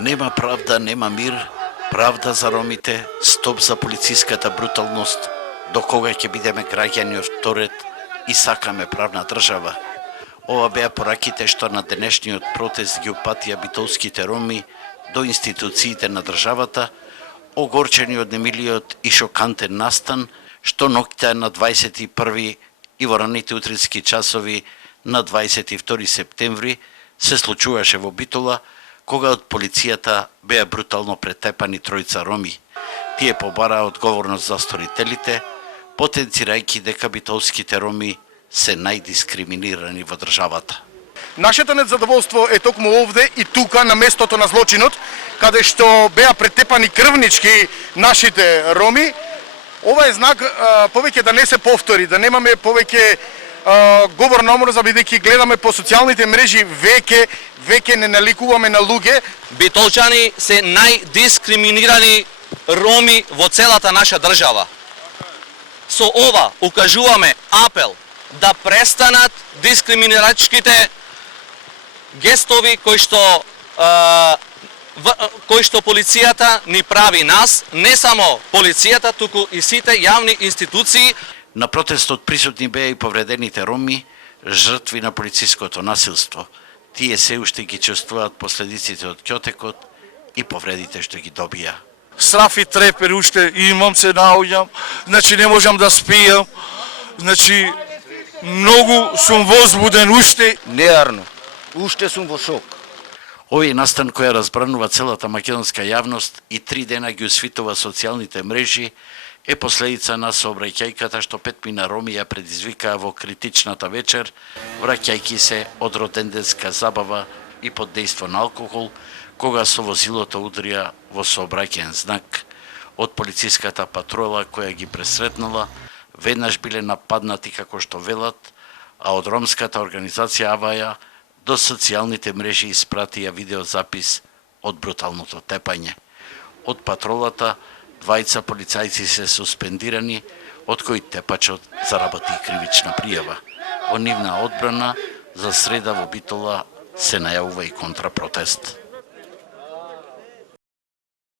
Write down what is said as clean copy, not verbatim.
Нема правда, нема мир, правда за ромите, стоп за полициската бруталност, до кога ќе бидеме граѓани од вторет и сакаме правна држава. Ова беа пораките што на денешниот протест ги упатија битолските роми до институциите на државата, огорчени од немилиот и шокантен настан, што ноќта на 21 и во раните утрински часови на 22 септември се случуваше во Битола, кога од полицијата беа брутално претепани тројца роми. Тие побараа одговорност за сторителите, потенцирајќи дека битолските роми се најдискриминирани во државата. Нашето незадоволство е токму овде и тука на местото на злочинот, каде што беа претепани крвнички нашите роми. Ова е знак повеќе да не се повтори, да немаме повеќе говор на омраза, бидејќи гледаме по социјалните мрежи веќе не наликуваме на луѓе. Битолчани се најдискриминирани роми во целата наша држава. Со ова укажуваме апел да престанат дискриминирачките гестови кои што полицијата ни прави нас, не само полицијата, туку и сите јавни институции. На протестот присутни беа и повредените роми, жртви на полициското насилство. Тие се уште ги чувствуваат последиците од ќотекот и повредите што ги добија. Страф и трепер уште имам, се наоѓам, значи не можам да спијам, значи многу сум возбуден уште. Неарно, уште сум во шок. Овој настан која разбранува целата македонска јавност и 3 дена ги освитува социјалните мрежи е последица на сообраќајката што 5 мина роми ја предизвикаа во критичната вечер, враќајќи се од роденденска забава и под дејство на алкохол, кога со возилото удрија во сообраќаен знак. Од полициската патрола која ги пресретнала, веднаш биле нападнати како што велат, а од ромската организација Аваја до социјалните мрежи испратија видеозапис од бруталното тепање. Од патролата 2 полицајци се суспендирани, од кои тепачот заработи кривична пријава. Во нивна одбрана за среда во Битола се најавува и контрапротест.